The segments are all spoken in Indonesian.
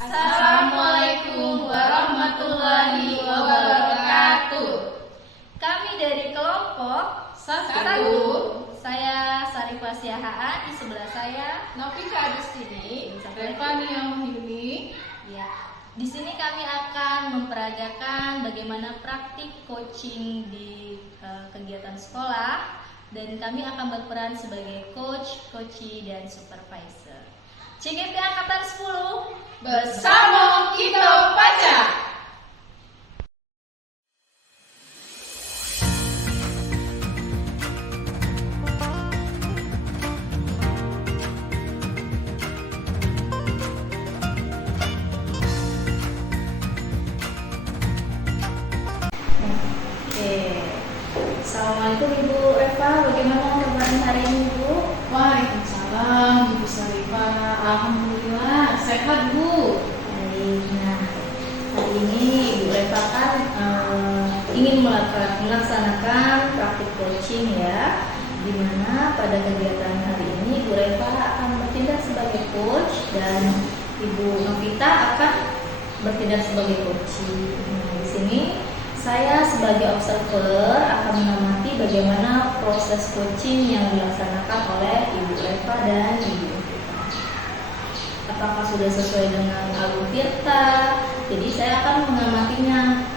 Assalamualaikum warahmatullahi wabarakatuh. Kami dari kelompok 1. Saya Sarifah Siahaan, di sebelah saya Novika Agustini, Revania Mahyuni. ya. Di sini kami akan memperagakan bagaimana praktik coaching di kegiatan sekolah, dan kami akan berperan sebagai coach, coachee, dan supervisor. CGP Angkatan 10 Bersama kita baca. Assalamualaikum Ibu Eva, bagaimana kabar hari ini Bu? Waalaikumsalam Ibu Sarifah. Alhamdulillah sehat Bu. Baik, nah hari ini Ibu Eva kan ingin melaksanakan praktik coaching ya, dimana pada kegiatan hari ini Ibu Eva akan bertindak sebagai coach dan Ibu Novita akan bertindak sebagai coaching. Nah, di sini saya sebagai observer akan mengamati bagaimana proses coaching yang dilaksanakan oleh Ibu Eva dan Ibu Novita. Apakah sudah sesuai dengan alur tirta? Jadi saya akan mengamatinya,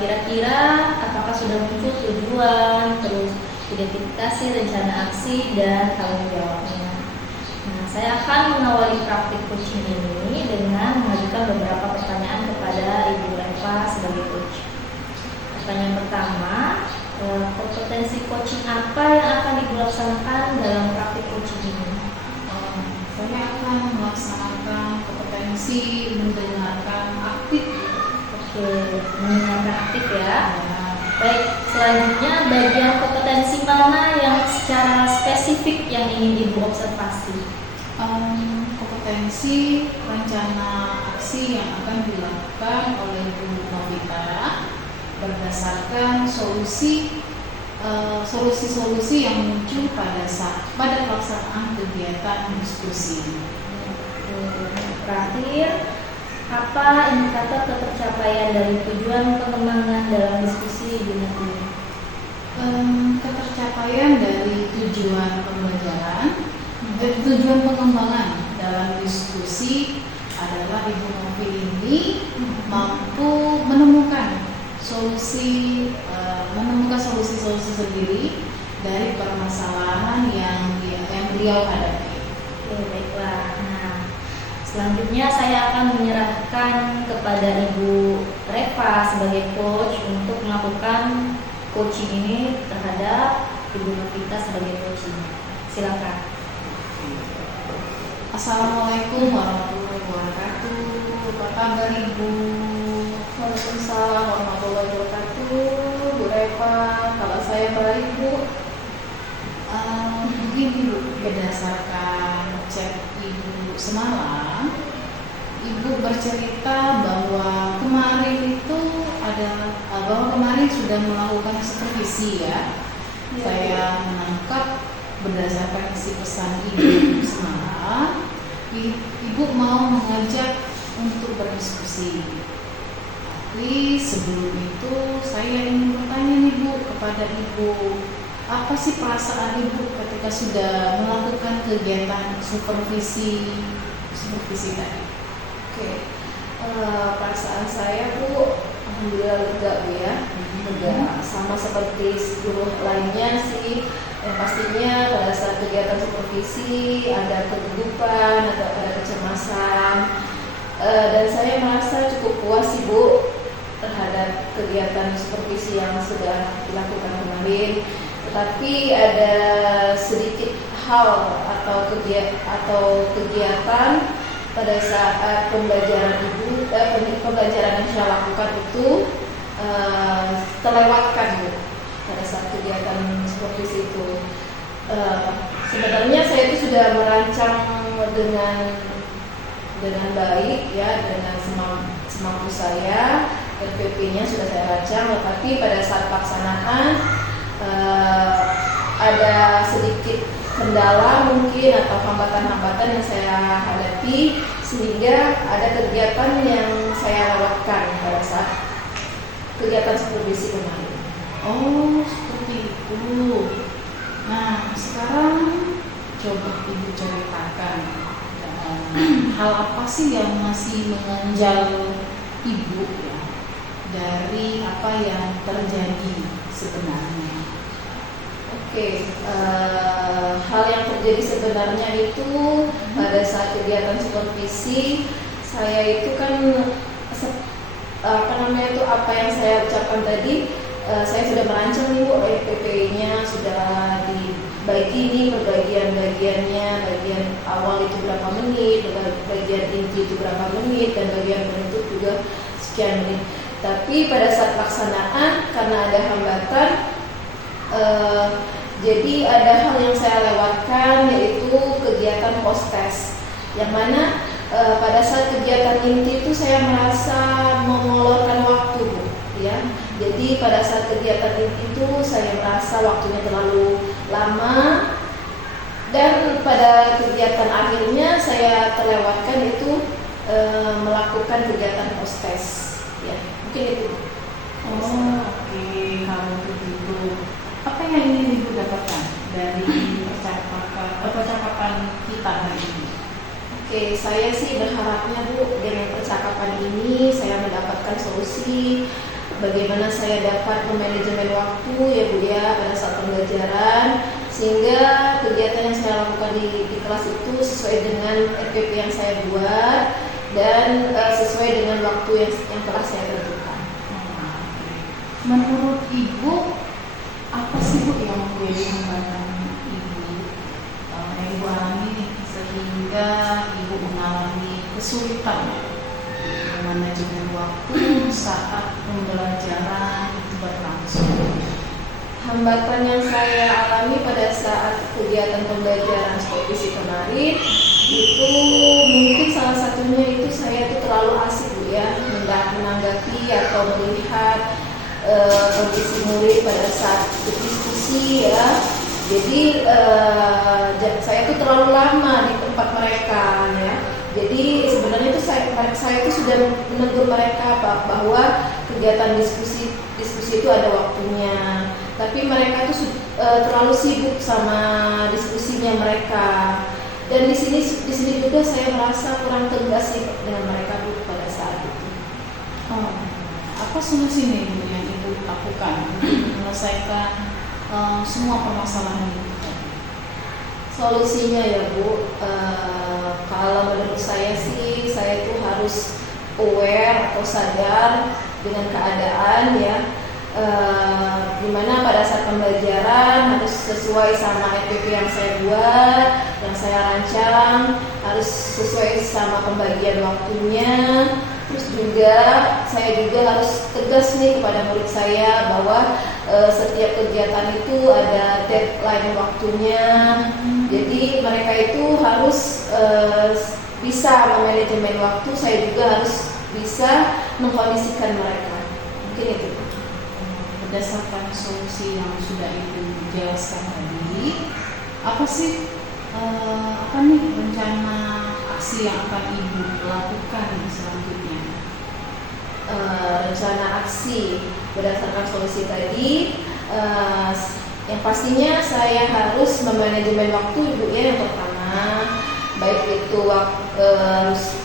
kira-kira apakah sudah muncul tujuan, terus identifikasi, rencana aksi, dan tanggung jawabnya. Nah, saya akan mengawali praktik coaching ini dengan mengajukan beberapa pertanyaan kepada Ibu Eva sebagai coach. Pertanyaan pertama, kompetensi coaching apa yang akan dilaksanakan dalam praktik coaching ini? Saya akan melaksanakan kompetensi mendengarkan aktif. Oke, mendengarkan aktif ya. Baik, selanjutnya bagian kompetensi mana yang secara spesifik yang ingin Ibu observasi? Kompetensi rencana aksi yang akan dilakukan oleh Bu Novita berdasarkan solusi-solusi yang muncul pada pelaksanaan kegiatan diskusi. Terakhir, apa indikator ketercapaian dari tujuan pengembangan dalam diskusi Ibu Novita? Ketercapaian dari tujuan pengembangan dalam diskusi adalah Ibu Novi ini mampu menemukan solusi-solusi sendiri dari permasalahan yang beliau hadapi. Oke, baiklah. Nah, selanjutnya saya akan menyerahkan kepada Ibu Reva sebagai coach untuk melakukan coaching ini terhadap Ibu Novita sebagai coaching. Silakan. Assalamualaikum warahmatullahi wabarakatuh. Apa kabar Ibu? Waalaikumsalam warahmatullahi wabarakatuh. Bu Reva, kalau saya baik Bu. Begini Bu, berdasarkan chat Ibu semalam, Ibu bercerita bahwa kemarin sudah melakukan supervisi ya. Saya menangkap berdasarkan isi pesan Ibu semalam, Ibu mau mengajak untuk berdiskusi. Tapi sebelum itu saya ingin bertanya nih Bu kepada Ibu, apa sih perasaan Ibu ketika sudah melakukan kegiatan supervisi tadi? Oke, perasaan saya Bu, alhamdulillah lega Bu ya. Lega, sama seperti guru lainnya sih. Yang pastinya pada saat kegiatan supervisi ada kegugupan, ada kecemasan, dan saya merasa cukup puas sih Bu terhadap kegiatan supervisi yang sudah dilakukan kemarin. Tetapi ada sedikit hal atau kegiatan pada saat pembelajaran yang saya lakukan itu terlewatkan Bu pada saat kegiatan supervisi itu. Sebenarnya saya itu sudah merancang dengan baik ya, dengan semampu saya, RPP-nya sudah saya rancang, tetapi pada saat pelaksanaan ada sedikit kendala mungkin atau hambatan-hambatan yang saya hadapi sehingga ada kegiatan yang saya lewatkan pada saat kegiatan supervisi kemarin. Oh, seperti itu. Nah, sekarang coba Ibu ceritakan hal apa sih yang masih mengganjal Ibu ya dari apa yang terjadi sebenarnya? Oke, hal yang terjadi sebenarnya itu pada saat kegiatan supervisi saya itu kan apa yang saya ucapkan tadi, saya sudah merancang nih Bu, RPP-nya sudah dibagi nih per bagian-bagiannya, bagian awal itu berapa menit, bagian inti itu berapa menit, dan bagian penutup juga sekian menit. Tapi pada saat pelaksanaan karena ada hambatan, jadi ada hal yang saya lewatkan yaitu kegiatan post test, yang mana pada saat kegiatan inti itu saya merasa mengolorkan waktu Bu, ya. Jadi pada saat kegiatan inti itu saya merasa waktunya terlalu lama, dan pada kegiatan akhirnya saya terlewatkan itu melakukan kegiatan post test, ya. Mungkin itu. Oh, oke, kalau begitu. Apa yang ingin Ibu dapatkan dari percakapan kita hari ini? Oke, saya sih berharapnya Bu, dengan percakapan ini saya mendapatkan solusi bagaimana saya dapat memanajemen waktu ya Bu ya pada saat pembelajaran, sehingga kegiatan yang saya lakukan di kelas itu sesuai dengan RPP yang saya buat dan sesuai dengan waktu yang telah saya tentukan. Menurut Ibu, apa sih Bu yang menjadi hambatan Ibu yang Ibu alami nih, sehingga Ibu mengalami kesulitan manajemen waktu saat pembelajaran itu berlangsung? Hambatan yang saya alami pada saat kegiatan pembelajaran supervisi kemarin itu mungkin salah satunya itu saya itu terlalu asik Bu ya menanggapi atau melihat kondisi murid pada saat berdiskusi ya. Jadi saya itu terlalu lama di tempat mereka ya. Jadi sebenarnya itu saya itu sudah menegur mereka bahwa kegiatan diskusi itu ada waktunya. Tapi mereka itu terlalu sibuk sama diskusinya mereka. Dan di sini juga saya merasa kurang tegas sih dengan mereka Bu pada saat itu. Oh, apa solusi nih Bu yang Ibu lakukan untuk menyelesaikan semua permasalahan ini? Solusinya ya Bu, kalau menurut saya sih saya itu harus aware atau sadar dengan keadaan ya, dimana pada saat pembelajaran harus sesuai sama RPP yang saya buat, yang saya rancang, harus sesuai sama pembagian waktunya. Terus juga saya juga harus tegas nih kepada murid saya bahwa setiap kegiatan itu ada deadline waktunya. Jadi mereka itu harus bisa memanajemen waktu, saya juga harus bisa mengkondisikan mereka. Mungkin itu. Berdasarkan solusi yang sudah Ibu jelaskan tadi, apa sih rencana aksi yang akan Ibu lakukan selanjutnya? Rencana aksi berdasarkan solusi tadi, yang pastinya saya harus memanajemen waktu Ibu ya, yang pertama baik itu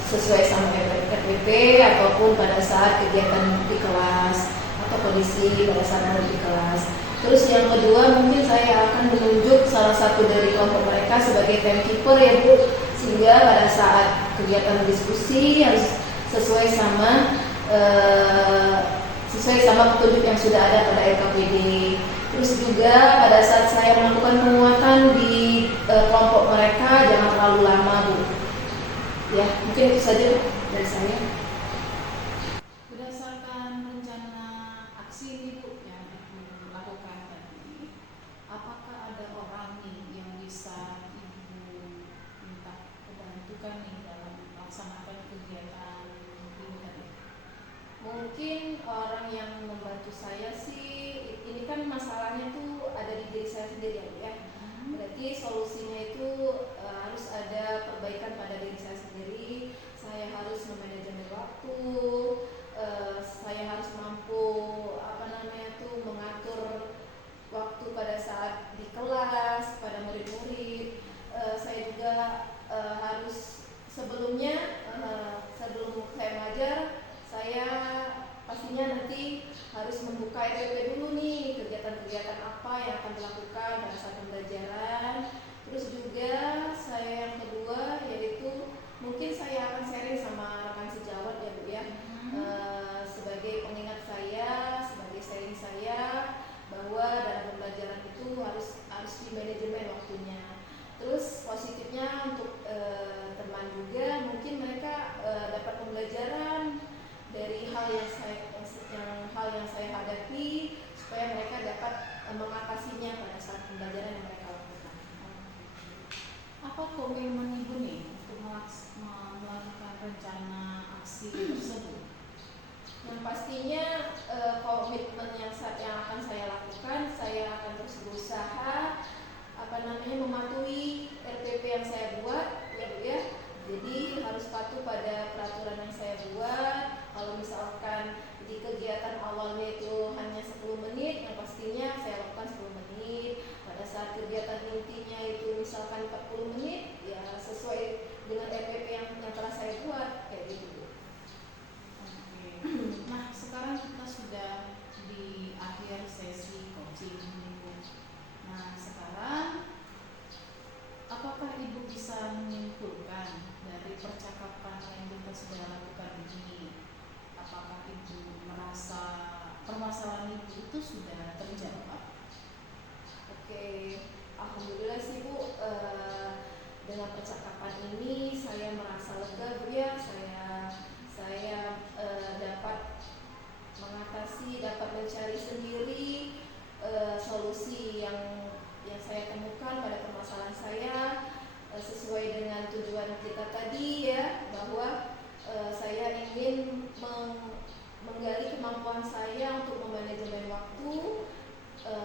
sesuai sama RPP ataupun pada saat kegiatan di kelas atau kondisi pada saat ada di kelas. Terus yang kedua mungkin saya akan menunjuk salah satu dari kelompok mereka sebagai timekeeper ya Bu, sehingga pada saat kegiatan diskusi harus sesuai sama petunjuk yang sudah ada pada LKPD. Terus juga pada saat saya melakukan penguatan di kelompok mereka jangan terlalu lama Bu. Ya mungkin itu saja dari saya. Berdasarkan rencana aksi ini Bu yang Ibu lakukan tadi, apakah ada orang nih yang bisa Ibu minta bantukan nih dalam melaksanakan kegiatan ini tadi? Mungkin orang yang membantu saya sih, ini kan masalahnya tuh ada di diri saya sendiri ya Bu ya. Berarti Nanti solusinya itu harus ada perbaikan pada diri saya sendiri. Saya harus memanajemen waktu. Saya harus mampu mengatur waktu pada saat di kelas pada murid-murid. Saya juga harus sebelumnya sebelum saya mengajar, saya pastinya nanti harus membuka RPP dulu nih, kegiatan-kegiatan apa yang akan dilakukan pada saat pembelajaran. Terus juga saya yang kedua yaitu mungkin saya akan sharing sama rekan sejawat ya Bu ya. Sebagai pengingat saya, sebagai sharing saya bahwa dalam pembelajaran itu harus di manajemen waktunya. Terus positifnya untuk teman juga mungkin mereka dapat pembelajaran dari hal yang saya hadapi supaya mereka dapat mengatasinya pada saat pembelajaran yang mereka lakukan. Apa komitmen Ibu nih untuk melakukan rencana aksi tersebut? Yang pastinya komitmen yang akan saya lakukan, saya akan terus berusaha mematuhi RPP yang saya buat ya Bu ya. Jadi harus patuh pada peraturan yang saya buat. Kalau misalkan di kegiatan awalnya itu hanya 10 menit, yang pastinya saya lakukan 10 menit. Pada saat kegiatan intinya itu misalkan 40 menit, ya sesuai dengan RPP yang telah saya buat kayak gitu. Nah, sekarang kita sudah di akhir sesi coaching Ibu. Nah, sekarang apakah Ibu bisa menyimpulkan dari percakapan yang kita sudah lakukan ini? Apakah Ibu merasa permasalahan Ibu itu sudah terjawab? Oke, alhamdulillah sih Bu. Dengan percakapan ini saya merasa lega Bu ya. Saya dapat mengatasi, dapat mencari sendiri solusi yang saya temukan pada permasalahan saya sesuai dengan tujuan kita tadi ya, bahwa saya ingin menggali kemampuan saya untuk memanajemen waktu.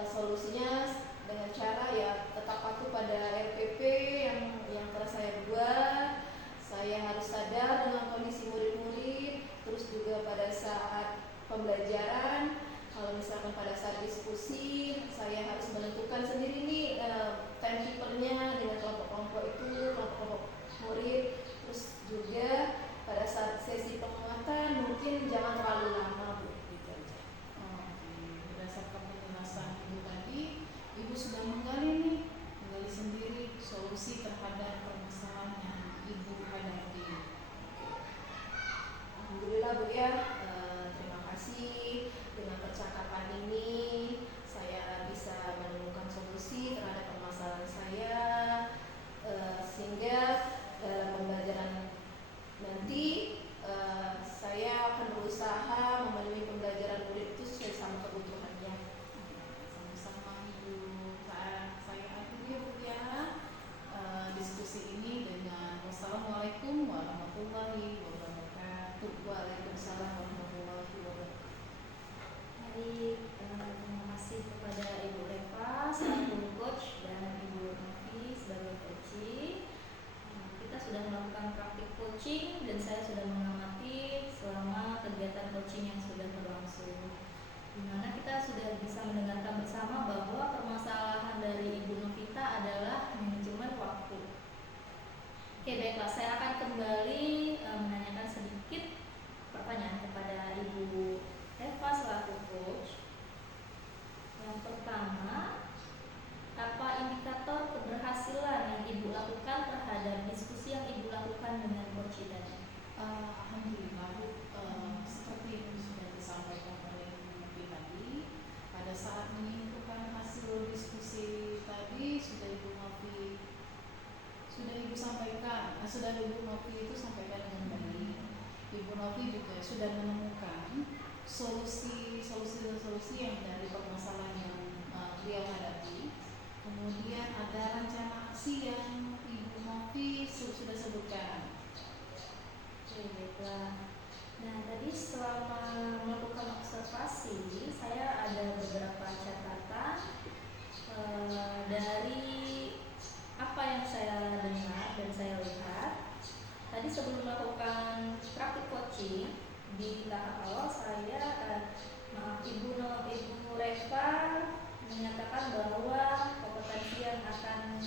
Solusinya dengan cara ya tetap patuh pada RPP yang telah saya buat. Saya harus sadar dengan kondisi murid-murid. Terus juga pada saat pembelajaran, kalau misalkan pada saat diskusi, saya harus menentukan sendiri nih timekeepernya dengan kelompok-kelompok itu, kelompok-kelompok murid. Terus juga pada saat sesi penguatan mungkin jangan terlalu lama Bu, gitu aja. Berdasarkan penjelasan Ibu tadi, Ibu sudah menggali sendiri solusi terhadap permasalahan yang Ibu hadapi. Alhamdulillah Bu ya, terima kasih dengan percakapan ini saya bisa menemukan solusi terhadap permasalahan saya, sehingga dalam pembelajaran nanti saya akan berusaha memenuhi pembelajaran murid itu sesuai sama kebutuhannya. Sama-sama Ibu. Saya akhiri ya Bu ya diskusi ini dengan wassalamualaikum warahmatullahi wabarakatuh. Waalaikumsalam warahmatullahi wabarakatuh. Baik, terima kasih kepada Ibu Reva selaku coach dan Ibu Novi sebagai coaching. Kita sudah melakukan praktik coaching dan saya sudah mengamati selama kegiatan coaching yang sudah berlangsung, di mana kita sudah bisa mendengarkan bersama bahwa permasalahan dari Ibu Novita adalah manajemen waktu. Oke, baiklah, saya akan kembali menanyakan sedikit pertanyaan kepada Ibu Eva selaku coach. Yang pertama, apa indikator keberhasilan yang Ibu lakukan terhadap diskusi yang Ibu lakukan dengan coach tadi? Alhamdulillah Bu, seperti yang sudah disampaikan oleh Ibu Novi tadi, pada saat menyimpulkan hasil diskusi tadi sudah Ibu Novi itu sampaikan dengan baik. Ibu Novi juga sudah menemukan solusi yang dari permasalahan yang beliau hadapi. Kemudian ada rencana aksi yang Ibu Novi sudah sebutkan. Oke, baiklah. Nah, tadi selama melakukan observasi, saya ada beberapa catatan dari apa yang saya dengar dan saya lihat, tadi sebelum melakukan praktik coaching di tahap awal Ibu Reva menyatakan bahwa kompetensi yang akan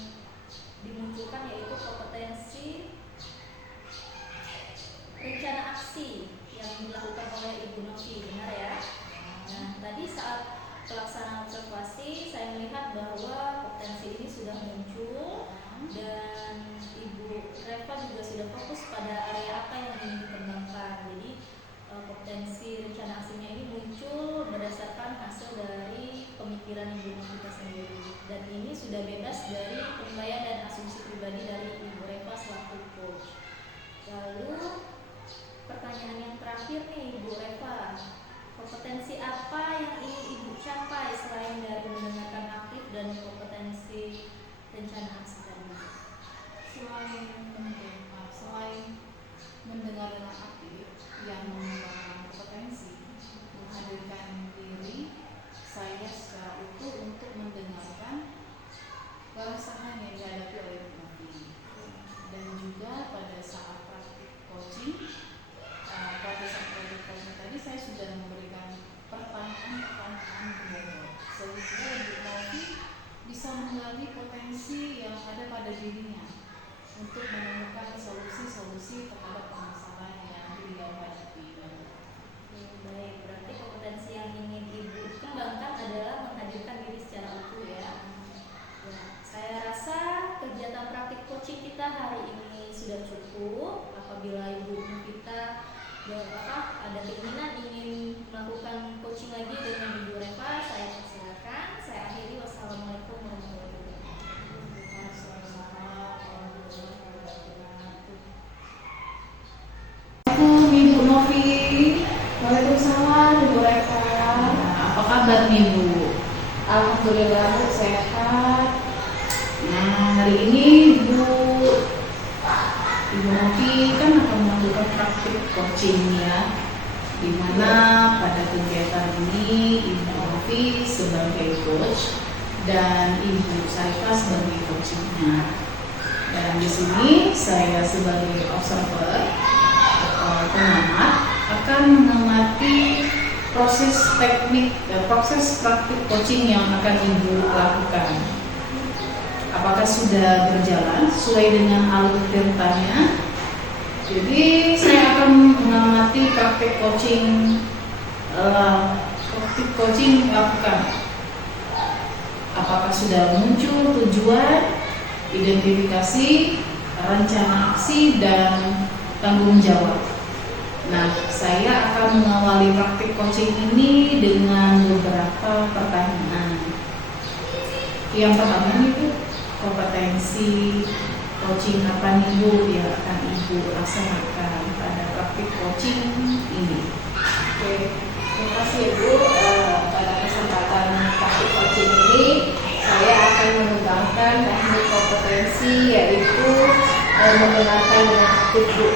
dimunculkan yaitu kompetensi rencana aksi yang dilakukan oleh Ibu Novi, benar ya? Nah, tadi saat pelaksanaan observasi saya melihat bahwa potensi ini sudah muncul dan Ibu Reva juga sudah fokus pada area apa yang ingin dikembangkan. Jadi potensi rencana aksinya ini muncul berdasarkan hasil dari pemikiran Ibu kita sendiri, dan ini sudah bebas dari penilaian dan asumsi pribadi dari Ibu Reva selaku coach. Lalu pertanyaan yang terakhir nih Ibu Reva, kompetensi apa yang ingin Ibu capai selain dari mendengarkan aktif dan kompetensi rencana aksi tadi? Selain mendengar dengan aktif yang mengembangkan potensi, menghadirkan diri saya secara utuh untuk mendengarkan keresahan yang dihadapi oleh Novi, dan juga pada saat praktik coaching tadi saya sudah memberikan pertanyaan-pertanyaan bobot sehingga Ibu Novi bisa menggali potensi yang ada pada dirinya untuk menemukan solusi-solusi terhadap permasalahan yang beliau hadapi. Baik, berarti kompetensi yang ingin Ibu kembangkan adalah menghadirkan diri secara utuh ya. Saya rasa kegiatan praktik coaching kita hari ini sudah cukup. Apabila Ibu kita ada keinginan ingin melakukan coaching lagi dengan Ibu Reva, saya persilakan. Saya akhiri. Wassalamualaikum warahmatullahi Assalamualaikum Ibu Novi. Waalaikumsalam Ibu Reva. Apa kabar nih Bu? Alhamdulillah Bu, sehat. Nah, hari ini Ibu Novi kan akan melakukan praktik coaching ya, di mana pada kegiatan ini Ibu Novi sebagai coach dan Ibu Sarifah sebagai coachingnya. Dan di sini saya sebagai observer atau pengamat akan mengamati proses praktik coaching yang akan Ibu lakukan. Apakah sudah berjalan sesuai dengan alur ceritanya? Jadi saya akan mengamati praktik coaching lakukan. Apakah sudah muncul tujuan, identifikasi, rencana aksi, dan tanggung jawab. Nah, saya akan mengawali praktik coaching ini dengan beberapa pertanyaan. Yang pertama nih Bu, kompetensi coaching apa nih Bu yang akan Ibu laksanakan pada praktik coaching ini? Oke, terima kasih Bu. Pada kesempatan praktik coaching ini saya akan mengembangkan teknik kompetensi yaitu mendengarkan dengan aktif Bu.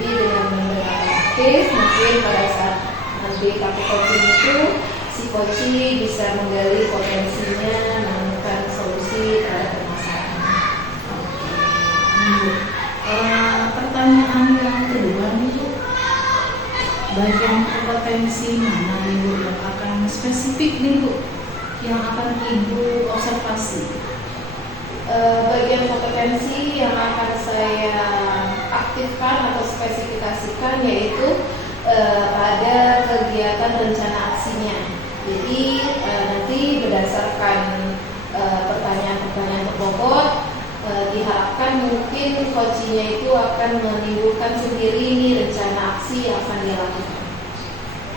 Jadi dengan mendengarkan aktif, mungkin pada saat nanti praktik coaching itu si coach bisa menggali potensinya, menemukan solusi terhadap permasalahan. Pertanyaan yang kedua nih Bu, bagian kompetensi mana nih Bu yang akan spesifik nih Bu yang akan Ibu observasi? Bagian kompetensi yang akan saya aktifkan atau spesifikasikan yaitu pada kegiatan rencana aksinya. Jadi nanti berdasarkan pertanyaan-pertanyaan berbobot diharapkan mungkin coachingnya itu akan menimbulkan sendiri nih rencana aksi yang akan dilakukan.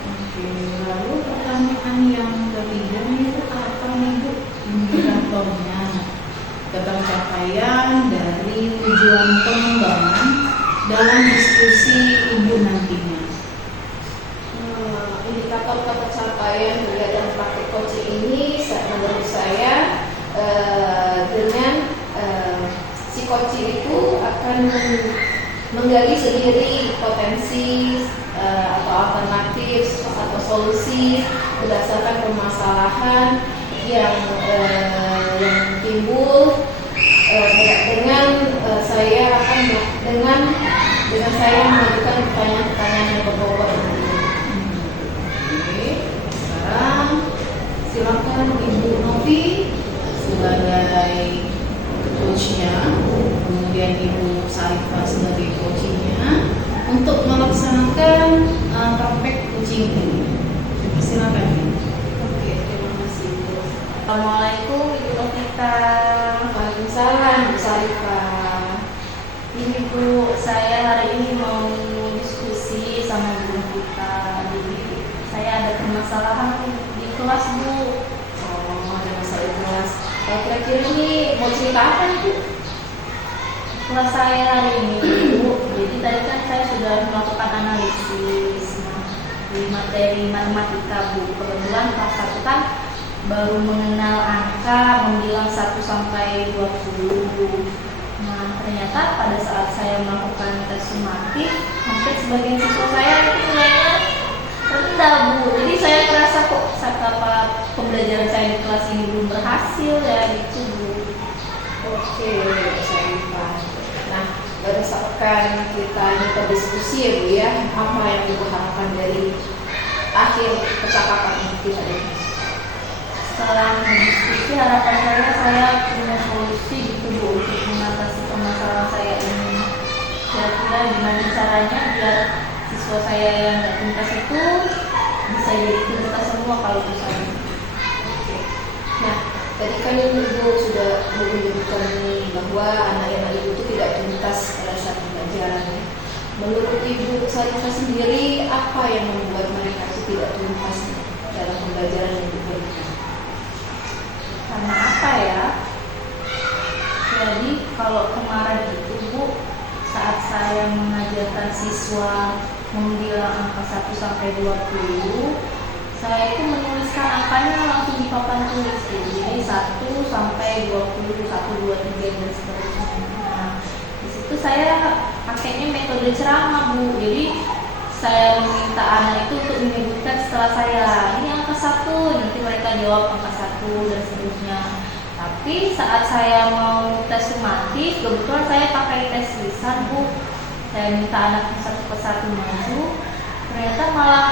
Oke, lalu pertanyaan yang ketiga nih Bu, apa nih Bu indikatornya ketercapaian dari tujuan pengembangan dalam diskusi Ibu nantinya? Indikator ketercapaian kegiatan praktik coaching ini menurut saya dengan si coach itu akan menggali sendiri potensi atau alternatif atau solusi berdasarkan permasalahan yang timbul dengan saya akan dengan saya mengajukan pertanyaan-pertanyaan yang berbobot. Oke, sekarang silakan Ibu Novi sebagai coachnya, kemudian Ibu Sarifah sebagai coachingnya untuk melaksanakan praktek coaching ini. Silakan. Oke, terima kasih Bu. Assalamualaikum Ibu Novita. Waalaikumsalam Bu Sarifah. Ini Bu, saya hari ini mau diskusi sama Bu Novita. Jadi saya ada permasalahan di kelas Bu. Oh, ada masalah di kelas. Kira-kira ini mau cerita apa nih Bu? Kelas saya hari ini Bu, jadi tadi kan saya sudah melakukan analisis di materi matematika Bu. Kebetulan kelas 1 kan baru mengenal angka membilang 1 sampai 20. Nah, ternyata pada saat saya melakukan tes sumatif, hampir sebagian siswa saya itu nilainya rendah Bu. Jadi saya merasa kok pembelajaran saya di kelas ini belum berhasil ya gitu Bu. Oke, Bu Sarifah. Nah, berdasarkan kita ini berdiskusi ya Bu ya, apa yang Ibu harapkan dari akhir percakapan kita ini? Setelah berdiskusi, harapan saya punya solusi gitu Bu untuk mengatasi permasalahan saya ini. Kira-kira gimana caranya biar siswa saya yang nggak tuntas itu bisa jadi tuntas semua kalau bisa. Oke. Nah, tadi kan Ibu sudah menyebutkan ini bahwa anak-anak Ibu itu tidak tuntas pada saat pembelajaran. Menurut Ibu Sarifah sendiri, apa yang membuat mereka itu tidak tuntas dalam pembelajaran yang diberikan? Karena apa ya? Jadi kalau kemarin itu Bu, saat saya mengajarkan siswa membilang angka 1 sampai 20, saya itu menuliskan angkanya langsung di papan tulis Bu. Jadi 1 sampai 20, 1, 2, 3 dan seterusnya. Nah, di situ saya pakainya metode ceramah Bu. Jadi saya meminta anak itu untuk menyebutkan setelah saya, ini angka 1, nanti mereka jawab angka 1 dan seterusnya. Tapi saat saya mau tes sumatif, kebetulan saya pakai tes lisan Bu. Saya minta anaknya satu persatu maju, ternyata malah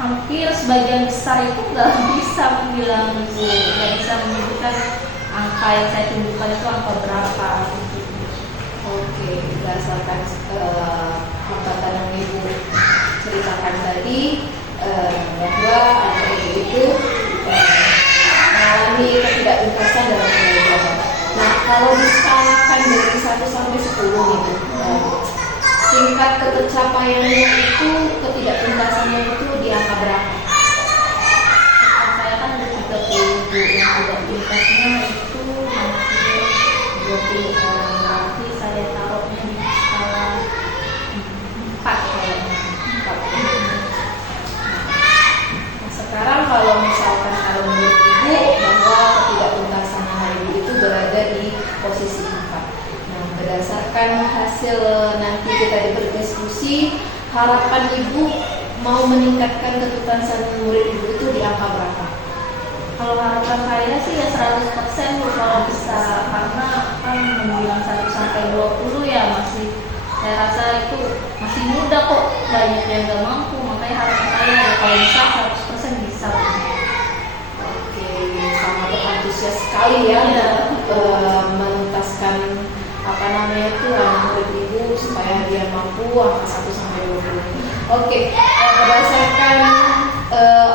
hampir sebagian besar itu nggak bisa membilang Bu, nggak bisa menyebutkan angka yang saya tunjukkan itu angka berapa. Oke, berdasarkan hambatan yang Ibu ceritakan tadi, bahwa anak Ibu itu mengalami ketidaktuntasan dalam pembelajaran. Nah, kalau diskalakan dari 1 sampai 10 Ibu, tingkat ketercapaiannya itu ketidaktuntasannya itu di angka berapa? Saya kan ada 30 Bu, yang tidak tuntasnya itu hampir 20 orang. Berarti saya taruhnya di skala 4 kayaknya. Nah, sekarang kalau misalkan menurut Ibu bahwa ketidaktuntasan anak Ibu itu berada di posisi 4. Nah, berdasarkan hasil nanti kita berdiskusi, harapan Ibu mau meningkatkan ketuntasan murid Ibu itu di angka berapa? Kalau harapan saya sih ya 100% Bu kalau bisa, karena kan membilang 1 sampai 20 ya masih, saya rasa itu masih muda kok, banyak yang gak mampu, makanya harapan saya ya kalau bisa 100% bisa. Oke, sangat antusias sekali ya, Iya. menuntaskan itu anak murid Ibu supaya dia mampu angka 1 sampai 20. Oke, berdasarkan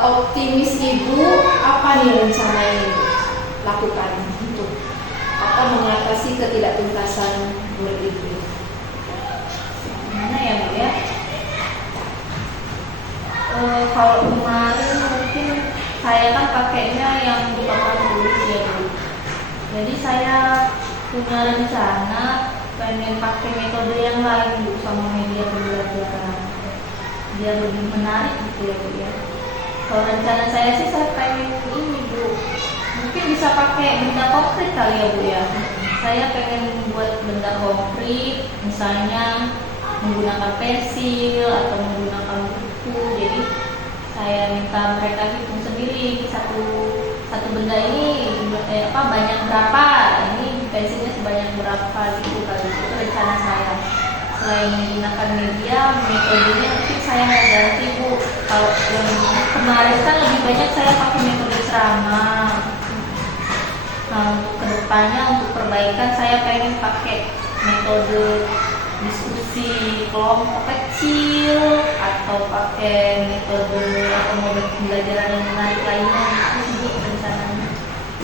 optimis Ibu, apa nih rencana yang Ibu lakukan untuk mengatasi ketidaktuntasan murid Ibu? Gimana ya Bu ya? Kalau kemarin mungkin saya kan pakainya yang di papan tulis ya Bu. Jadi saya punya rencana pengen pakai metode yang lain Bu sama media pembelajaran biar lebih menarik gitu ya Bu ya. Kalau rencana saya sih saya pengen ini Bu, mungkin bisa pakai benda konkret kali ya Bu ya. Saya pengen membuat benda konkret, misalnya menggunakan pensil atau menggunakan buku. Jadi saya minta mereka hitung sendiri satu benda ini banyak berapa, ini pensilnya sebanyak berapa. beberapa gitu kali itu rencana saya. Selain menggunakan media, metodenya mungkin saya mau ganti Bu. Kalau yang kemarin kan lebih banyak saya pakai metode ceramah. Nah, untuk kedepannya untuk perbaikan saya pengen pakai metode diskusi kelompok kecil atau pakai metode atau model pembelajaran yang menarik lainnya itu sih rencananya.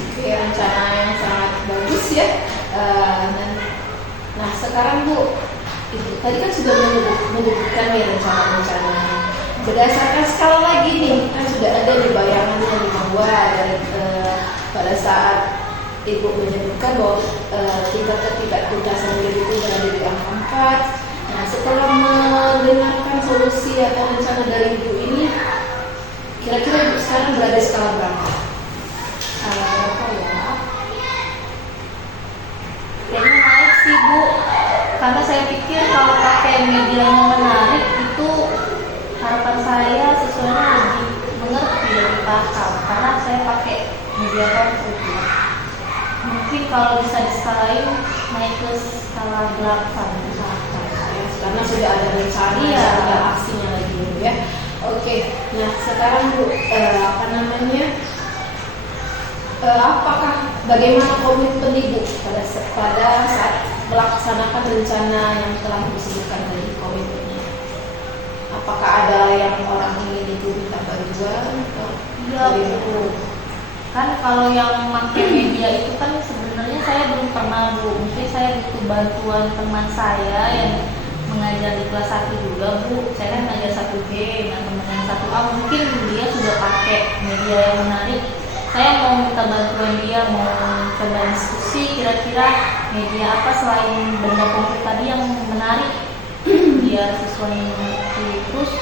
Oke, rencana yang sangat bagus ya. Nah sekarang Bu, itu tadi kan sudah menyebutkan nih rencana-rencananya. Berdasarkan skala lagi nih, kan sudah ada di bayangannya di bawah dari pada saat Ibu menyebutkan bahwa tingkat ketidaktuntasan diri itu berada di angka 4. Nah setelah mendengarkan solusi atau rencana dari Ibu ini, kira-kira Ibu sekarang berada di skala berapa? Berapa ya? Kayaknya naik sih Bu, karena saya pikir kalau pakai media yang menarik itu harapan saya siswanya lebih mengerti, lebih paham, karena saya pakai media konstruksi. Mungkin kalau bisa diskalain naik ke skala 8 misalkan. Ya, karena sudah ada rencana, Iya. sudah ada aksinya lagi ya. Oke, nah sekarang Bu, apakah bagaimana komitmen Ibu pada saat melaksanakan rencana yang telah disebutkan tadi komitmennya? Apakah ada yang orang ingin itu minta bantuan? Iya Bu, kan kalau yang pakai media itu kan sebenarnya saya belum pernah Bu. Mungkin saya butuh bantuan teman saya yang mengajar di kelas 1 juga Bu. Saya kan mengajar 1G, nah teman yang 1A mungkin dia sudah pakai media yang menarik. Saya mau minta bantuan dia, mau coba diskusi kira-kira media apa selain benda konkret tadi yang menarik biar siswanya mengerti. Terus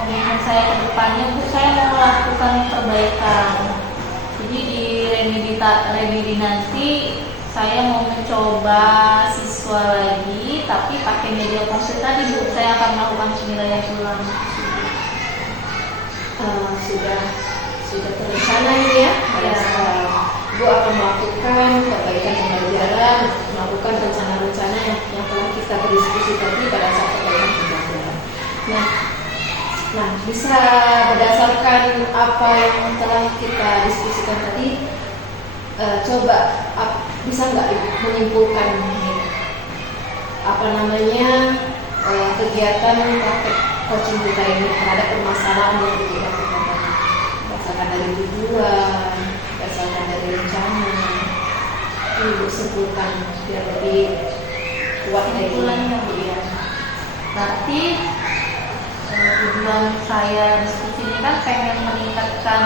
komitmen saya ke depannya Bu, saya mau melakukan perbaikan. Jadi di remedi nanti saya mau mencoba siswa lagi tapi pakai media konsul tadi Bu. Saya akan melakukan penilaian ulang. Sudah terencana ini ya. Ya. Bu akan melakukan perbaikan pembelajaran, melakukan rencana-rencana yang telah kita berdiskusi tadi pada saat perbaikan pembelajaran. Nah, bisa berdasarkan apa yang telah kita diskusikan tadi, bisa nggak Ibu menyimpulkan kegiatan praktek coaching kita ini terhadap permasalahan yang Ibu lakukan tadi, berdasarkan dari tujuan, berdasarkan dari rencana, Ibu simpulkan biar lebih kuat dari Kesimpulannya Bu ya, berarti tujuan saya diskusi ini kan pengen meningkatkan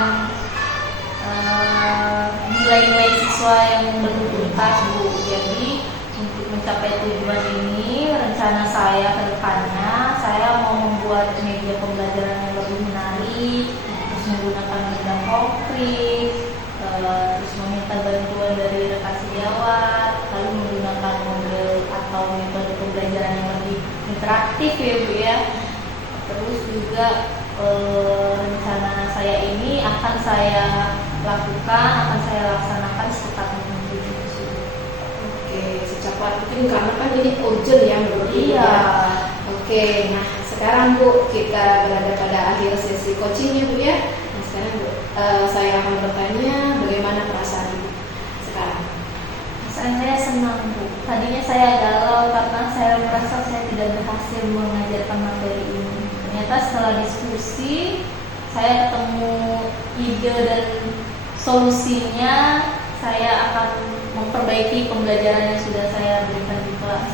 nilai-nilai siswa yang bertuntas Bu. Jadi untuk mencapai tujuan ini, rencana saya ke depannya saya mau membuat media pembelajaran yang lebih menarik, terus menggunakan benda konkret, terus meminta bantuan dari rekan sejawat, lalu menggunakan model atau metode pembelajaran yang lebih interaktif ya Bu ya. Terus juga rencana saya ini akan saya laksanakan secepatnya mungkin. Oke, secepat mungkin karena kan ini urgent ya menurut Ibu Iya. ya. Oke, nah sekarang Bu kita berada pada akhir sesi coachingnya Bu ya. Nah sekarang Bu, saya akan bertanya bagaimana perasaan Ibu sekarang? Perasaan saya senang Bu. Tadinya saya galau karena saya merasa saya tidak berhasil mengajarkan materi ini. Ternyata setelah diskusi saya ketemu ide dan solusinya, saya akan memperbaiki pembelajaran yang sudah saya berikan di kelas.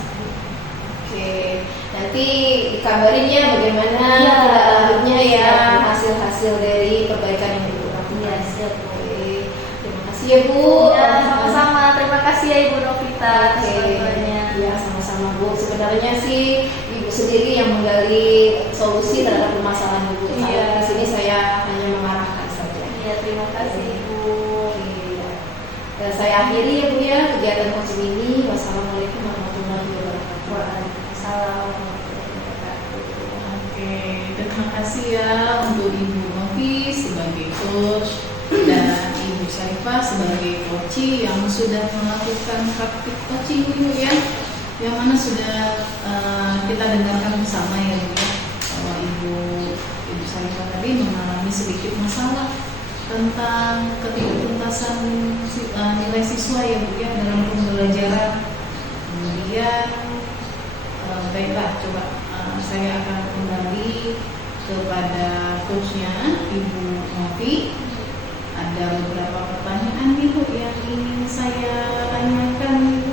Oke, nanti dikabarin ya bagaimana Iya. lanjutnya ya Siap. hasil-hasil dari perbaikan yang Ibu lakukan. Iya, siap Bu. Oke, terima kasih ya Bu. Ya, sama-sama. Terima kasih ya Ibu Novita atas Oke, bantuannya. ya sama-sama Bu. Sebenarnya sih Ibu sendiri yang menggali solusi terhadap permasalahan Ibu. Iya. Di sini saya hanya mengarahkan saja. Iya, terima kasih Ibu. Oke, ya. Dan saya akhiri ya Bu ya kegiatan coaching ini. Wassalamualaikum warahmatullahi wabarakatuh. Waalaikumsalam warahmatullahi wabarakatuh. Oke, terima kasih ya untuk Ibu Novi sebagai coach dan Ibu Ibu Syarifah sebagai coach yang sudah melakukan praktik coaching Ibu ya, yang mana sudah kita dengarkan bersama ya Bu ya, bahwa Ibu Syarifah tadi mengalami sedikit masalah tentang ketidaktuntasan nilai siswa ya Bu ya dalam pembelajaran. Kemudian baiklah, coba saya akan kembali kepada coachnya Ibu Novi. Ada beberapa pertanyaan Ibu yang ingin saya tanyakan Ibu.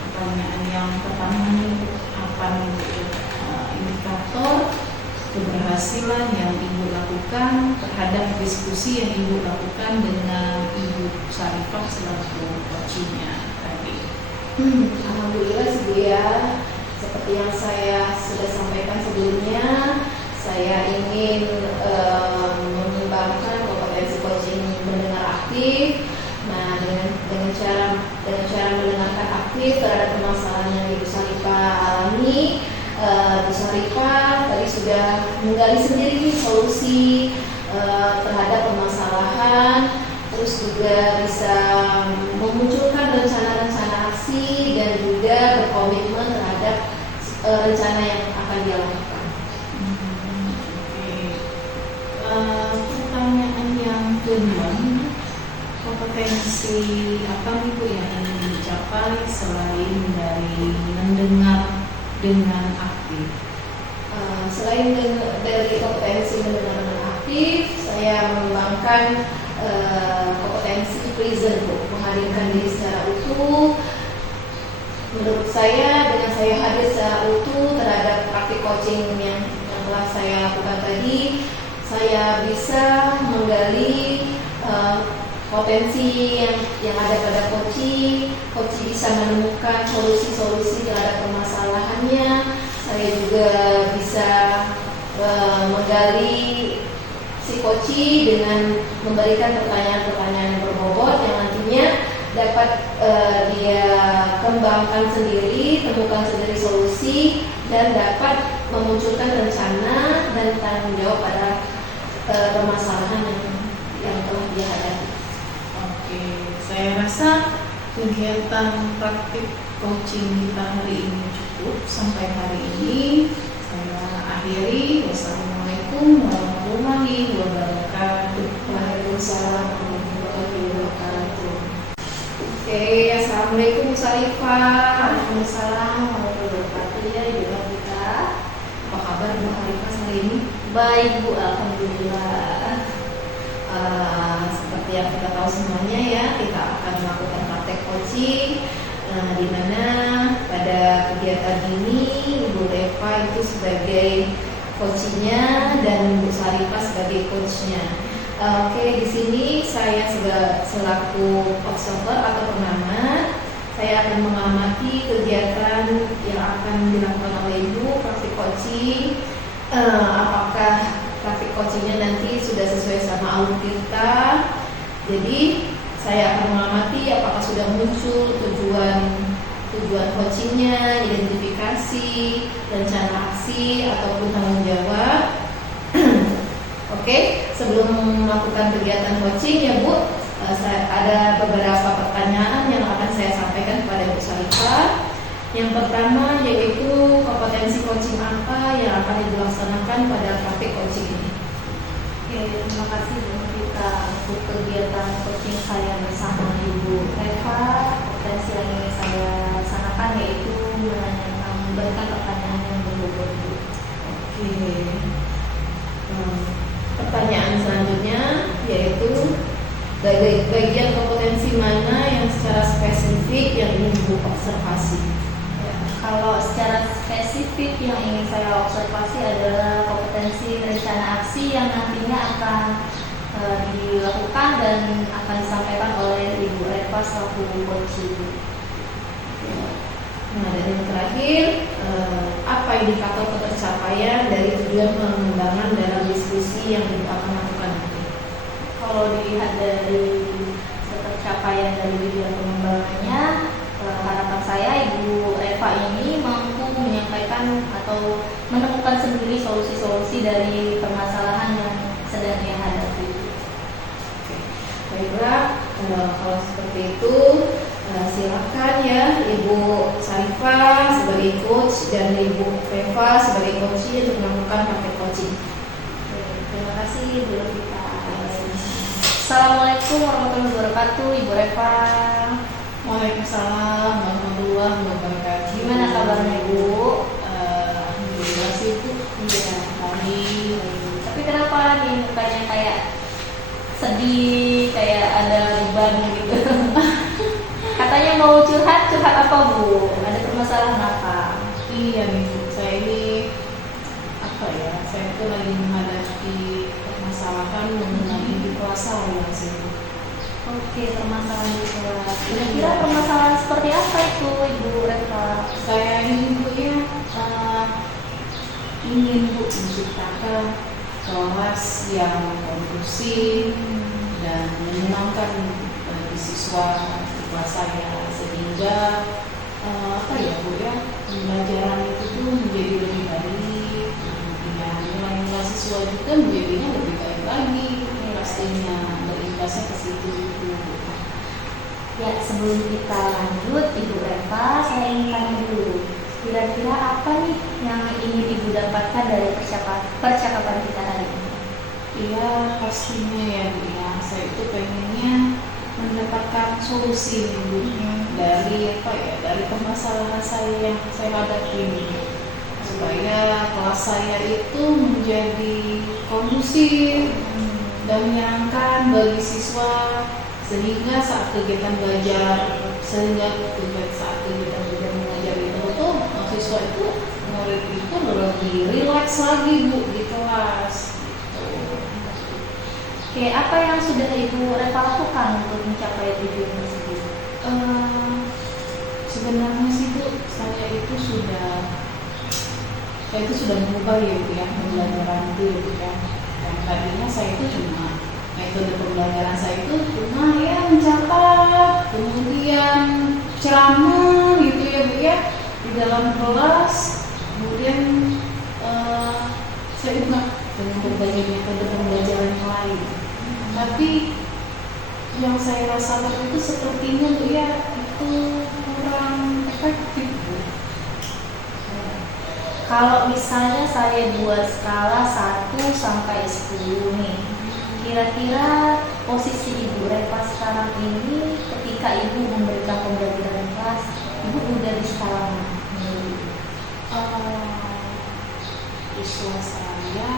Pertanyaan yang pertama Ibu, apa nih indikator keberhasilan yang Ibu lakukan terhadap diskusi yang Ibu lakukan dengan Ibu Syarifah selaku coachnya tadi? Alhamdulillah sih Bu ya, seperti yang saya sudah sampaikan sebelumnya, saya ingin mengembangkan kompetensi coaching mendengar aktif. Nah, dengan cara mendengarkan aktif terhadap permasalahan yang Ibu Syarifah alami, Ibu Syarifah tadi sudah menggali sendiri solusi terhadap permasalahan, terus juga bisa memunculkan rencana-rencana aksi dan juga berkomitmen terhadap rencana yang akan dia lakukan. Pertanyaan yang kedua, kompetensi apa nih Bu yang ingin dicapai selain dari mendengar dengan aktif? Selain dari kompetensi mendengar dengan aktif, saya mengembangkan kompetensi present Bu, menghadirkan diri secara utuh. Menurut saya, dengan saya hadir secara utuh terhadap praktik coaching yang telah saya lakukan tadi, saya bisa menggali potensi yang ada pada coach bisa menemukan solusi-solusi terhadap permasalahannya. Saya juga bisa menggali si coach dengan memberikan pertanyaan-pertanyaan yang berbobot yang nantinya dapat dia kembangkan sendiri, temukan sendiri solusi, dan dapat memunculkan rencana dan tanggung jawab pada permasalahan yang telah dia hadapi. Oke, saya rasa kegiatan praktik coaching kita hari ini cukup sampai hari ini. Saya akhiri. Wassalamualaikum warahmatullahi wabarakatuh. Waalaikumsalam warahmatullahi wabarakatuh. Oke, assalamualaikum Bu Syarifah. Waalaikumsalam warahmatullahi wabarakatuh. Ya, juga kita. Apa kabar Bu Syarifah hari ini? Baik Bu, alhamdulillah. Seperti yang kita tahu semuanya ya, kita akan melakukan praktek coaching, di mana pada kegiatan ini Ibu Eva itu sebagai coachnya dan Bu Syarifah sebagai coachnya. Oke, di sini saya selaku observer atau pengamat, saya akan mengamati kegiatan yang akan dilakukan oleh Ibu praktik coaching. Apakah praktik coachingnya nanti sudah sesuai sama alur kita? Jadi saya akan mengamati apakah sudah muncul tujuan coachingnya, identifikasi, rencana aksi ataupun tanggung jawab. Oke, sebelum melakukan kegiatan coaching ya Bu, ada beberapa pertanyaan yang akan saya sampaikan kepada Bu Syarifah. Yang pertama yaitu kompetensi coaching apa yang akan dilaksanakan pada praktik coaching ini? Oke, terima kasih Bu Rita untuk kegiatan coaching saya bersama Ibu Eva. Potensi yang ingin saya laksanakan yaitu memberikan pertanyaan yang berbobot. Oke. Pertanyaan selanjutnya yaitu bagian kompetensi mana yang secara spesifik yang ingin Ibu observasi? Kalau secara spesifik yang ingin saya observasi adalah kompetensi rencana aksi yang nantinya akan dilakukan dan akan disampaikan oleh Ibu Eva selaku coach. Nah, dan yang terakhir, apa indikator ketercapaian dari tujuan pengembangan dalam diskusi yang Ibu akan lakukan nanti? Kalau dilihat dari ketercapaian dari tujuan pengembangannya, harapan saya Ibu Eva ini mampu menyampaikan atau menemukan sendiri solusi-solusi dari permasalahan yang sedang dia hadapi. Kalau seperti itu silakan ya Ibu Sarifah sebagai coach dan Ibu Reva sebagai coachee untuk melakukan praktik coaching. Oke, terima kasih Bu Revita. Assalamualaikum warahmatullahi wabarakatuh, Ibu Reva. Waalaikumsalam warahmatullahi wabarakatuh. Gimana kabarnya Bu? Alhamdulillah sih Bu. Iya. Baik. Tapi kenapa nih mukanya kayak sedih, kayak ada beban gitu? Katanya mau curhat apa Bu? Ada permasalahan apa? Iya nih Bu, saya ini apa ya? Saya tuh lagi menghadapi permasalahan mengenai di puasa ya sih Bu. Oke, permasalahan di kelas. Kira-kira permasalahan seperti apa itu Ibu Reva? Saya ini Bu ya ingin Bu menciptakan kelas yang kondusif dan menyenangkan bagi siswa di kelas saya sehingga apa ya Bu ya, pembelajaran itu tuh menjadi lebih baik, kemudian nilai-nilai siswa juga menjadinya lebih baik lagi, pastinya berimbasnya ke situ Bu. Ya, sebelum kita lanjut Ibu Reva, saya ingin tanya dulu. Kira-kira apa nih yang ingin Ibu dapatkan dari percakapan kita hari ini? Iya pastinya ya Bu ya, saya itu pengennya mendapatkan solusi nih Bu dari apa ya, dari permasalahan saya yang saya hadapi nih, supaya kelas saya itu menjadi kondusif dan menyenangkan bagi siswa, sehingga saat kegiatan belajar mengajar itu tuh siswa itu, murid itu lebih rileks lagi Bu di kelas. Oke, apa yang sudah Ibu Reva lakukan untuk mencapai tujuan tersebut? Sebenarnya sih Bu, saya itu sudah mengubah ya Bu ya, pembelajaran itu ya Bu ya. Yang tadinya saya itu cuma metode pembelajaran saya itu cuma ya mencatat, kemudian ceramah gitu ya Bu ya di dalam kelas, kemudian saya ubah dengan berbagai metode pembelajaran yang lain. Tapi yang saya rasakan itu sepertinya Bu ya itu kurang efektif Bu. Kalau misalnya saya buat skala 1 sampai 10 nih, kira-kira posisi Ibu Reva sekarang ini ketika Ibu memberikan pembelajaran kelas, Ibu udah di skala mana? Siswa saya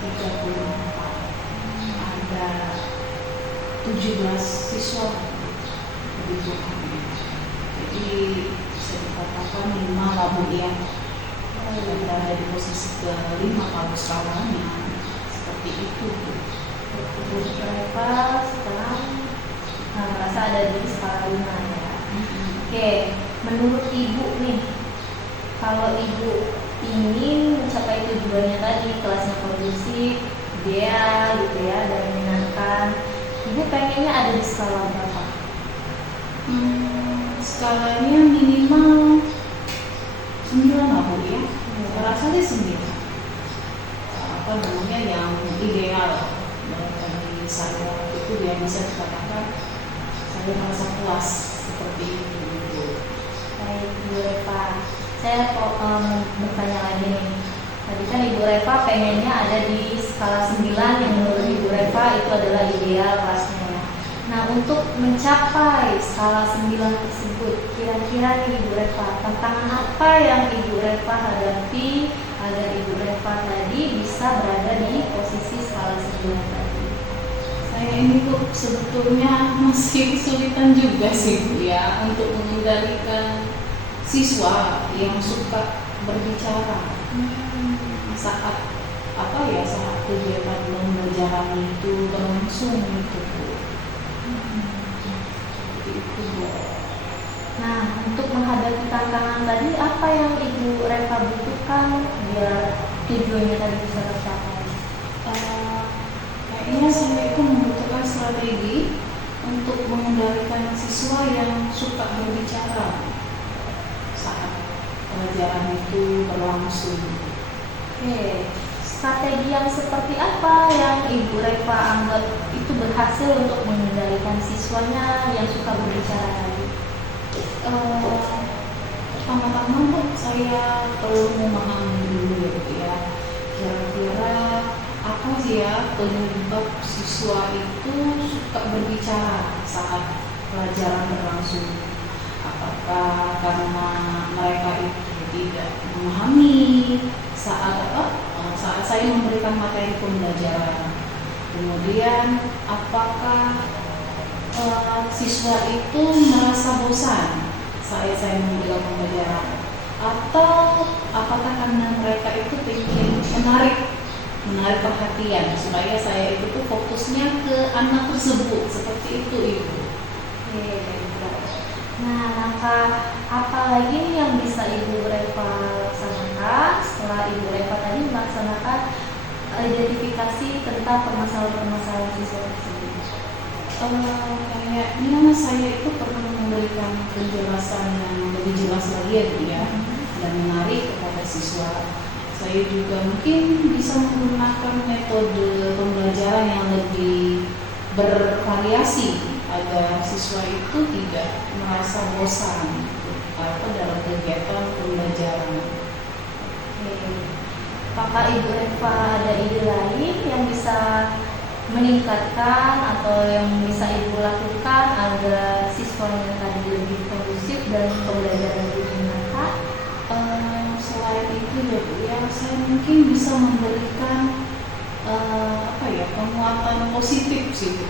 34, ada 17 siswa begitu. Jadi bisa dikatakan 5 lah Bu ya, dan ada di posisi ke-5 kalau skalanya seperti itu Bu. Ibu Reva sekarang merasa ada di skala 5 ya. Oke, menurut Ibu nih, kalau Ibu ingin mencapai tujuannya tadi, kelasnya kondusif, ideal gitu ya, dan menyenangkan, Ibu pengennya ada di skala berapa? Skalanya minimal 9 lah Bu ya. Saya rasa sih 9. Apa namanya yang ideal bagi saya itu yang bisa dikatakan saya merasa puas seperti itu Bu. Baik, Ibu Reva. Saya bertanya lagi nih. Tadi kan Ibu Reva pengennya ada di skala 9 yang menurut Ibu Reva itu adalah ideal kelasnya. Nah, untuk mencapai skala 9 tersebut, kira-kira nih Ibu Reva, tantangan apa yang Ibu Reva hadapi agar Ibu Reva tadi bisa berada di posisi skala 9 tadi? Saya ini Bu sebetulnya masih kesulitan juga sih Bu ya untuk mengendalikan siswa yang suka berbicara saat saat kegiatan pembelajaran itu berlangsung gitu Bu. Seperti itu Bu. Nah, untuk menghadapi tantangan tadi, apa yang Ibu Reva butuhkan biar tujuannya tadi bisa tercapai? Kayaknya saya itu membutuhkan strategi untuk mengendalikan siswa yang suka berbicara saat pelajaran itu berlangsung. Oke, strategi yang seperti apa yang Ibu Reva anggap itu berhasil untuk mengendalikan siswanya yang suka berbicara tadi? Pertama-tama Bu, saya perlu memahami dulu ya Bu ya, kira-kira apa sih ya penyebab siswa itu suka berbicara saat pelajaran berlangsung. Apakah karena mereka itu tidak memahami saat saya memberikan materi pembelajaran. Kemudian apakah siswa itu merasa bosan saat saya memberikan pembelajaran, atau apakah karena mereka itu ingin menarik perhatian supaya saya itu tuh fokusnya ke anak tersebut, seperti itu Ibu. Oke, baiklah. Nah, langkah apa lagi nih yang bisa Ibu Reva laksanakan setelah Ibu Reva tadi melaksanakan identifikasi tentang permasalahan-permasalahan siswa tersebut? Kayaknya saya itu perlu memberikan penjelasan yang lebih jelas lagi ya Bu ya, dan menarik kepada siswa. Saya juga mungkin bisa menggunakan metode pembelajaran yang lebih bervariasi agar siswa itu tidak merasa bosan dalam kegiatan pembelajaran. Apakah Ibu Reva ada ide lain yang bisa meningkatkan atau yang bisa Ibu lakukan agar siswanya tadi lebih kondusif dan pembelajaran lebih menyenangkan? Selain itu ya Bu ya, saya mungkin bisa memberikan penguatan positif sih Bu.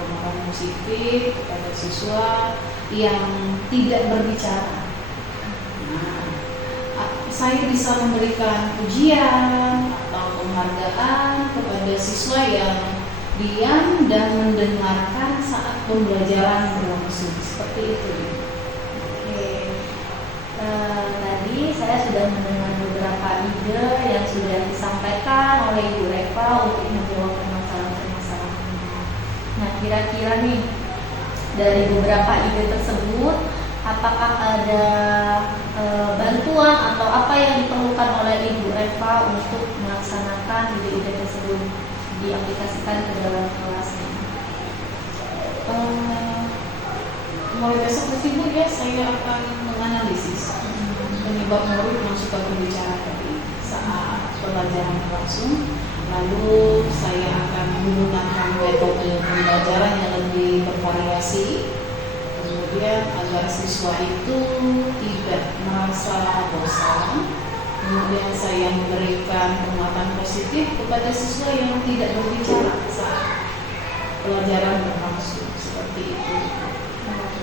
Penguatan positif kepada siswa yang tidak berbicara. Saya bisa memberikan pujian atau penghargaan kepada siswa yang diam dan mendengarkan saat pembelajaran berlangsung, seperti itu. Oke. Tadi saya sudah mendengar beberapa ide yang sudah disampaikan oleh Ibu Reva untuk menjawab permasalahan-permasalahan ini. Nah, kira-kira nih dari beberapa ide tersebut, apakah ada bantuan atau apa yang diperlukan oleh Ibu Reva untuk melaksanakan ide-ide tersebut diaplikasikan ke dalam kelas ini? Mulai besok pasti Bu ya, saya akan menganalisis penyebab murid yang suka berbicara tadi saat pelajaran berlangsung. Lalu saya akan menggunakan metode pembelajaran yang lebih bervariasi, kemudian agar siswa itu tidak merasa bosan. Kemudian saya memberikan penguatan positif kepada siswa yang tidak berbicara saat pelajaran berlangsung, seperti itu.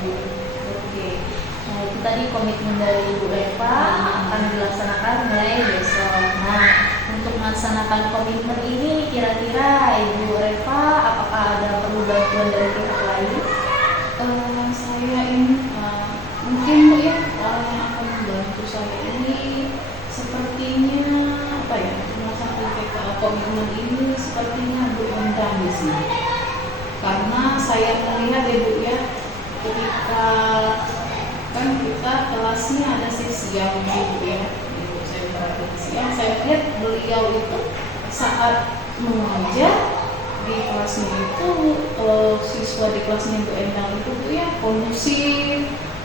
Oke. Nah, itu tadi komitmen dari Ibu Reva akan dilaksanakan mulai besok. Nah, untuk melaksanakan komitmen ini kira-kira Ibu Reva apakah ada perlu bantuan dari pihak lain? Saya ini mungkin Bu ya, orang yang akan membantu saya ini sepertinya melaksanakan komitmen ini sepertinya Bu Endang di sini. Karena saya melihat ya Bu ya, ketika kan kita kelasnya ada shift siang Bu ya, saya perhatikan siang, saya lihat beliau itu saat mengajar di kelasnya itu siswa di kelasnya Bu Endang itu Bu ya kondusif.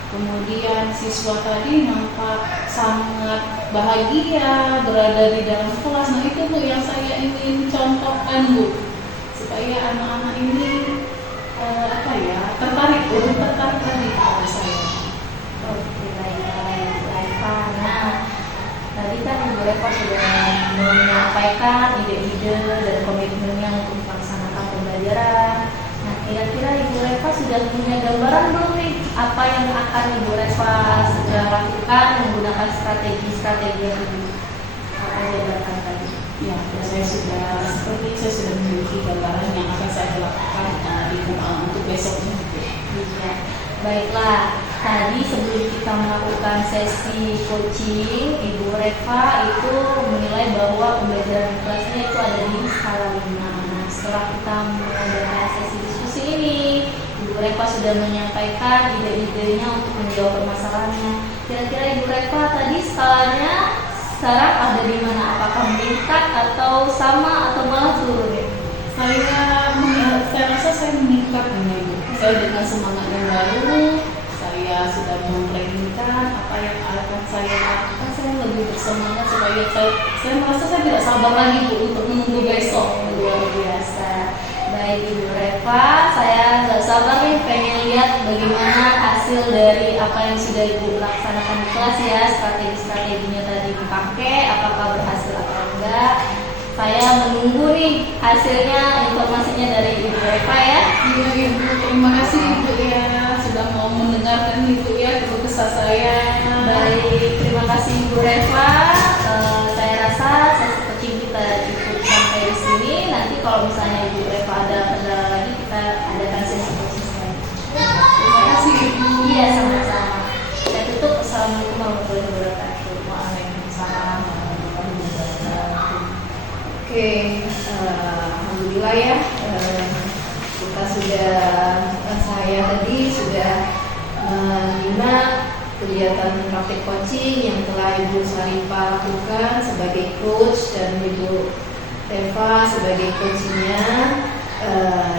Kemudian siswa tadi nampak sangat bahagia berada di dalam kelas. Nah itu Bu yang saya ingin contohkan Bu, supaya anak-anak ini tertarik lagi kepada saya. Oke, baik, Ibu Reva. Nah, tadi kan Ibu Reva sudah menyampaikan ide-ide dan komitmennya untuk melaksanakan pembelajaran. Nah, kira-kira Ibu Reva sudah punya gambaran belum nih apa yang akan Ibu Reva segera lakukan menggunakan strategi yang Ibu jabarkan tadi? Ya, saya sudah memiliki gambaran yang akan saya lakukan untuk besok ini. Ya, baiklah. Tadi sebelum kita melakukan sesi coaching, Ibu Reva itu menilai bahwa pembelajaran di kelasnya itu ada di skala 5. Nah, setelah kita mengadakan sesi diskusi ini, Ibu Reva sudah menyampaikan ide-idenya untuk menjawab permasalahannya. Kira-kira Ibu Reva tadi skalanya sekarang ada di mana? Apakah meningkat atau sama atau malah turun ya? Saya rasa saya meningkat ini Bu. Saya dengan semangat yang baru, saya sudah memplanningkan apa yang akan saya lakukan. Saya lebih bersemangat supaya saya merasa saya tidak sabar lagi Bu untuk menunggu besok. Luar biasa. Baik Ibu Reva, saya nggak sabar nih pengen lihat bagaimana hasil dari apa yang sudah Ibu laksanakan di kelas ya, strategi-strateginya tadi dipakai, apakah berhasil atau enggak. Saya menunggu nih hasilnya, informasinya dari Ibu Reva ya. Iya Ibu, terima kasih Ibu ya sudah mau mendengarkan Ibu ya keluh kesah saya. Baik, terima kasih Ibu Reva. Saya rasa sesi coaching kita cukup sampai di sini. Nanti kalau misalnya Ibu Reva ada kendala lagi, kita adakan sesi coaching selanjutnya. Terima kasih Ibu. Iya, sama-sama. Saya tutup. Assalamualaikum warahmatullahi wabarakatuh. Waalaikumsalam warahmatullahi wabarakatuh. Oke, alhamdulillah ya, kita sudah, saya tadi sudah menyimak kegiatan praktik coaching yang telah Ibu Sarifah lakukan sebagai coach dan Ibu Reva sebagai coachnya,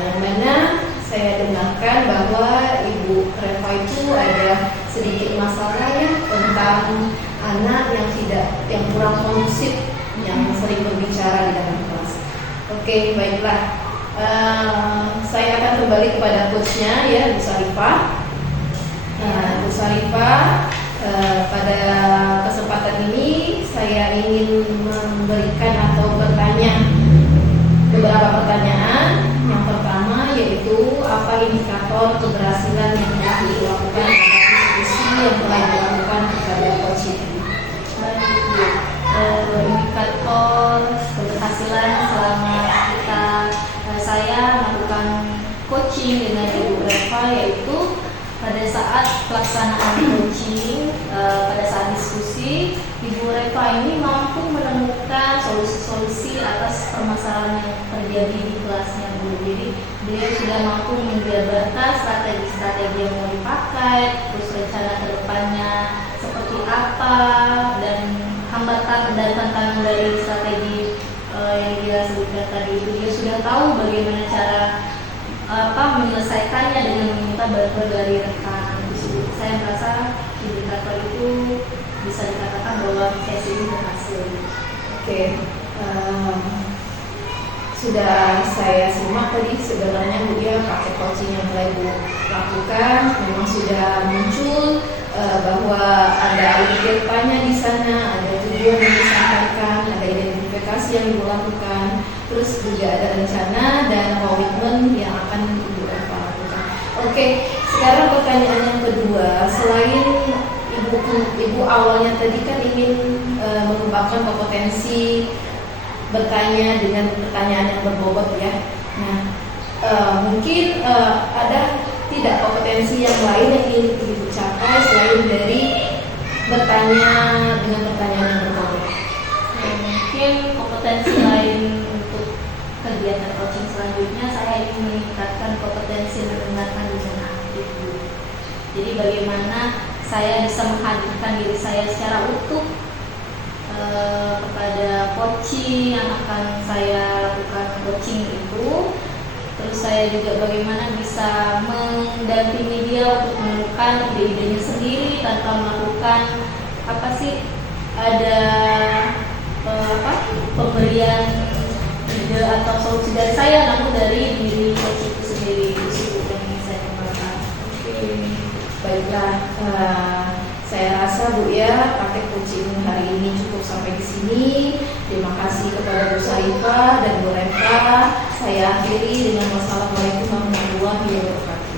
yang mana saya dengarkan bahwa Ibu Reva itu ada sedikit masalah ya tentang anak yang kurang kondusif, yang sering berbicara di dalam kelas. Oke, baiklah. Saya akan kembali kepada coachnya ya, Bu Sarifah. Bu Sarifah, pada kesempatan ini saya ingin memberikan atau bertanya beberapa pertanyaan. Yang pertama yaitu apa indikator keberhasilan yang telah dilakukan pada diskusi yang telah dilakukan kepada coach ini? Indikator keberhasilan selama saya melakukan coaching dengan Ibu Reva yaitu pada saat pelaksanaan coaching, pada saat diskusi, Ibu Reva ini mampu menemukan solusi-solusi atas permasalahan yang terjadi di kelasnya Bu. Jadi beliau sudah mampu menjabarkan strategi-strategi yang mau dipakai, terus rencana kedepannya seperti apa, dan hambatan dan tantangan dari strategi yang dia sebutkan tadi itu. Dia sudah tahu bagaimana cara menyelesaikannya dengan meminta bantuan dari rekan. Saya merasa indikator itu bisa dikatakan bahwa sesi ini berhasil. Oke, sudah saya simak tadi sebenarnya Bu ya, praktek coaching yang telah Ibu lakukan memang sudah muncul bahwa ada alur tanya di sana, ada tujuan yang disampaikan, ada identifikasi yang Ibu lakukan, terus juga ada rencana dan komitmen yang akan Ibu lakukan. Oke, sekarang pertanyaan yang kedua, selain Ibu awalnya tadi kan ingin mengembangkan kompetensi bertanya dengan pertanyaan yang berbobot ya. Nah, mungkin ada tidak kompetensi yang lain yang ingin Ibu capai selain dari bertanya dengan pertanyaan yang berbobot? Mungkin kompetensi lain untuk kegiatan coaching selanjutnya, saya ingin meningkatkan kompetensi mendengarkan dengan aktif. Jadi bagaimana saya bisa menghadirkan diri saya secara utuh kepada coaching yang akan saya lakukan coaching itu. Terus saya juga bagaimana bisa mendampingi dia untuk menemukan ide-idenya sendiri tanpa melakukan ada pemberian ide atau solusi dari saya, namun dari diri coach itu sendiri. Itu yang ingin saya kembangkan. Baiklah, saya rasa Bu ya praktek coaching hari ini cukup sampai di sini. Terima kasih kepada Bu Sarifah dan Bu Reva. Saya akhiri dengan wassalamualaikum warahmatullahi wabarakatuh.